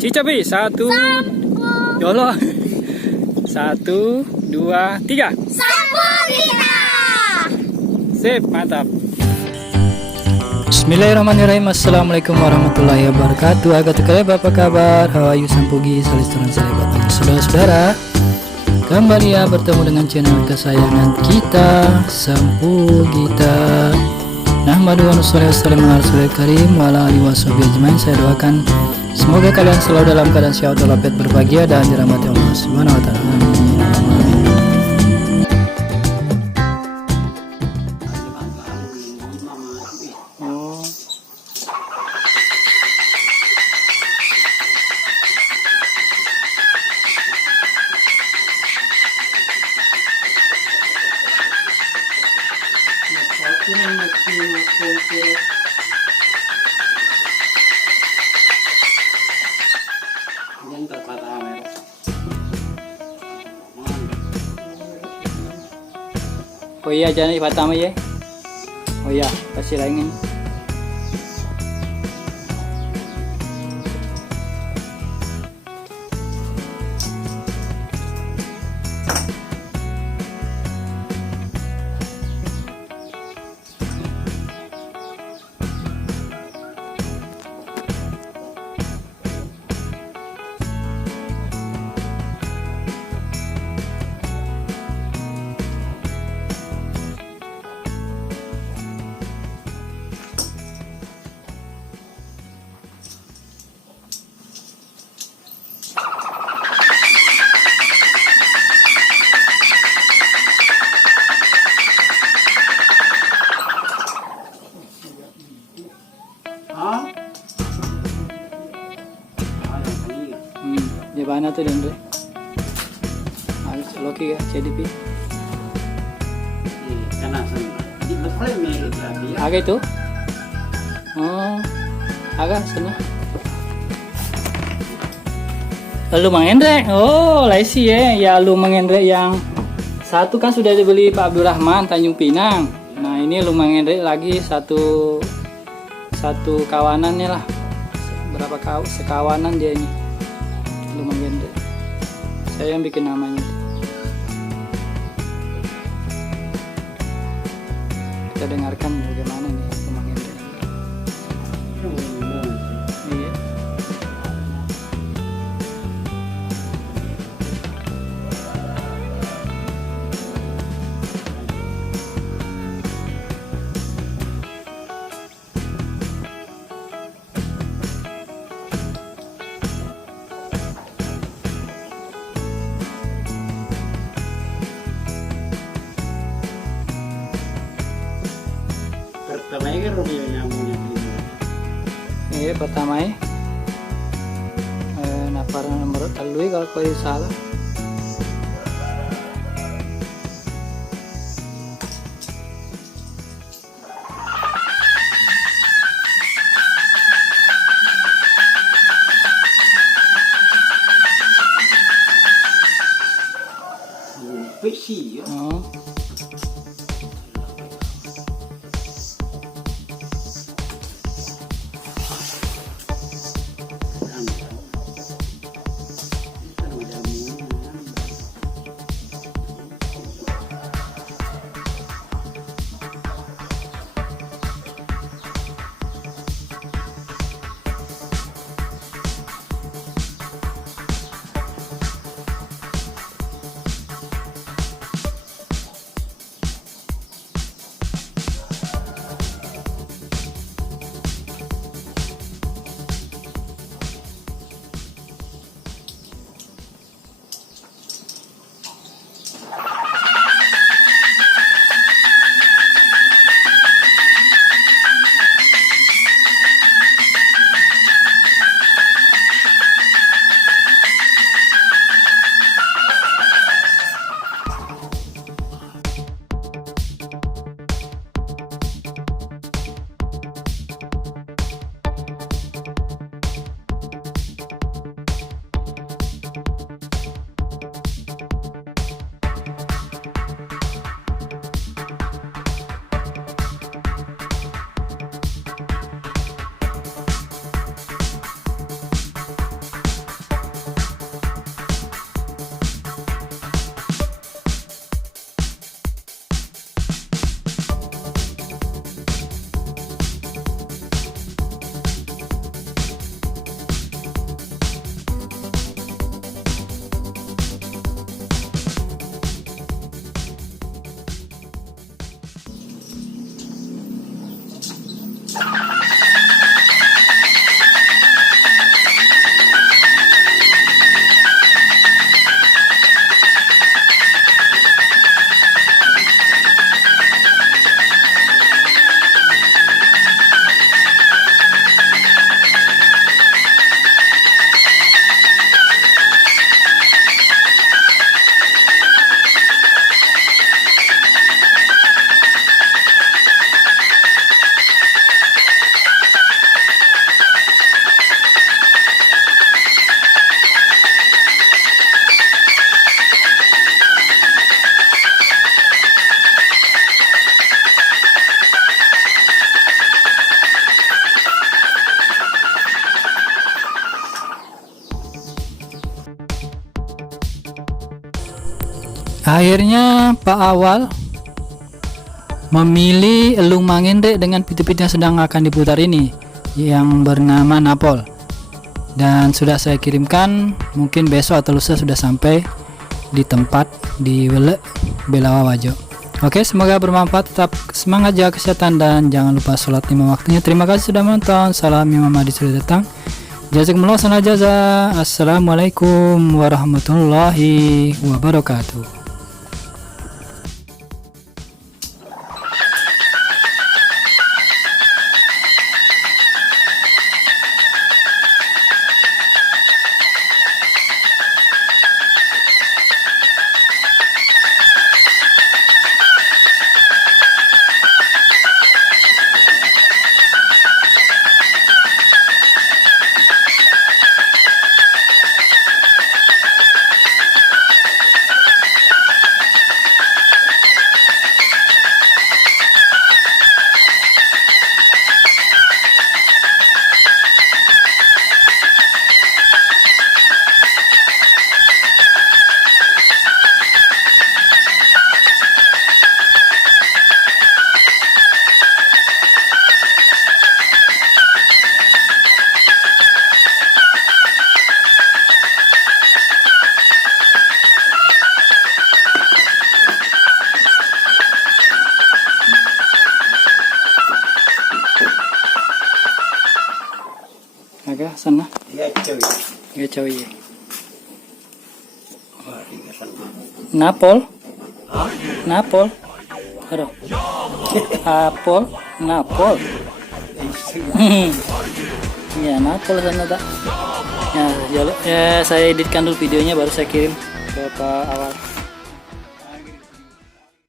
Cicapi, satu. Yolo. 1, 2, 3. Sampurna. Sip, mantap. Bismillahirrahmanirrahim. Assalamualaikum warahmatullahi wabarakatuh. Agak tekerep, apa kabar? Hawayu sampugi salisturan sahabat dan saudara-saudara. Kembali ya bertemu dengan channel kesayangan kita, Sampugita. Nahmadu wa nusalli ala rasulil karim wa ala alihi washabihi ajmain. Saya doakan semoga kalian selalu dalam keadaan sehat walafiat, berbahagia dan dirahmati Allah Subhanahu wa taala. Amin. Oh iya, jangan pertama ya. Oh iya, kasih lain. Di mana tuh Dendre? Harus loki ya, CDP. Agak itu? Oh, agak sana. Lalu Mang Endre, oh laisi ya, ya lu Mang Endre yang satu kan sudah dibeli Pak Abdurrahman Tanjung Pinang. Nah ini lu Mang Endre lagi satu kawanannya lah. Berapa sekawanan dia ini? Lumayan deh. Saya yang bikin namanya. Kita dengarkan bagaimana nih lumayan deh. Iya. Iya pertama ya. Napar nomor talui kalau kau salah. Oh. Akhirnya Pak Awal memilih elung mangende dengan piti-piti yang sedang akan diputar ini yang bernama Napol, dan sudah saya kirimkan. Mungkin besok atau lusa sudah sampai di tempat di Belawa Wajo. Oke, semoga bermanfaat. Tetap semangat, jaga kesehatan, dan jangan lupa sholat 5 waktunya. Terima kasih sudah menonton. Salam Imam Adi sudah datang. Jazakumullah khairan jazaa. Assalamualaikum warahmatullahi wabarakatuh. Agak sana. Ya, cuy. Ya coy. Napol. Napol. Aduh. Apol. Napol. Ya, Napol sana tak. Ya, saya editkan dulu videonya baru saya kirim ke Pak Awal.